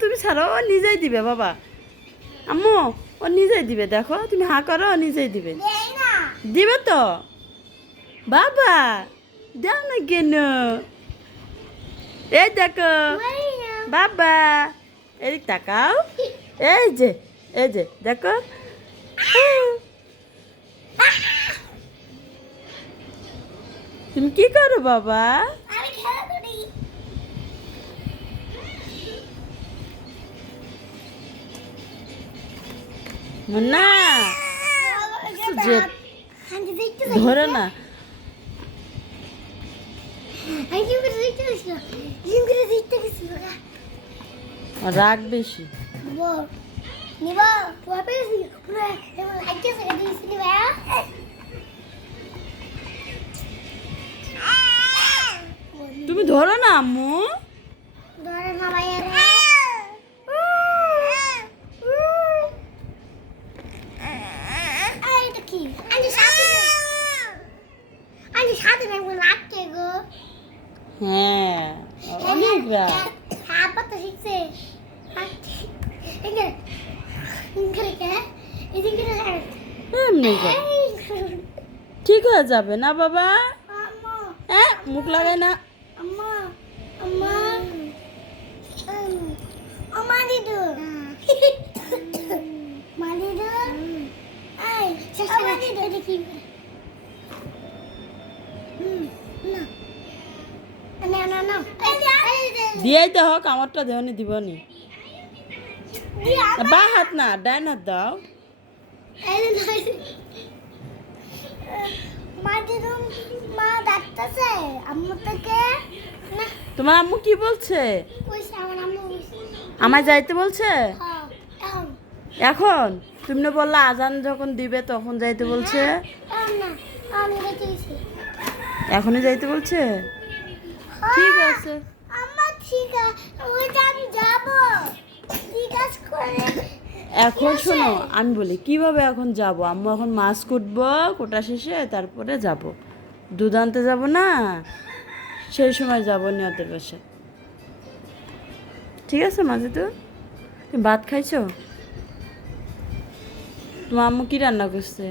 তুমি ছাড়ো ও নিজেই দিবে বাবা। আম্মু ও নিজেই দিবে, দেখো তুমি হা করো ও নিজেই দিবে। দিবে তো বাবা, দাও না কেন? এই দেখো বাবা, এদিক তাকাও। এই যে দেখো, তুমি কি করো বাবা? না ধরে না, রাগ বেশি। তুমি ধরো না আম্মু। হ্যাঁ অনেক রাগ। ঠিক হয়ে যাবে না বাবা? হ্যাঁ মুখ লাগাই না। দিয়াই তো হোক, আমারটা দেওয়ানি দিবনি। বা হাত না, ডাইন হাত দাও। তোমার আম্মু কি বলছে? আমায় যাইতে বলছে এখন? তুমি না বললা আজান যখন দিবে তখন যাইতে বলছে? এখনই যাইতে বলছে? ঠিক আছে এখন শোনো, আমি বলি কিভাবে এখন যাব। আম্মু এখন মাছ কুটবো, কোটা শেষে তারপরে যাব, দুধ আনতে যাব না, সেই সময় যাবো নিয়তের বাসায়। ঠিক আছে মাঝে তো তুমি ভাত খাইছো? তোমার আম্মু কি রান্না করছে?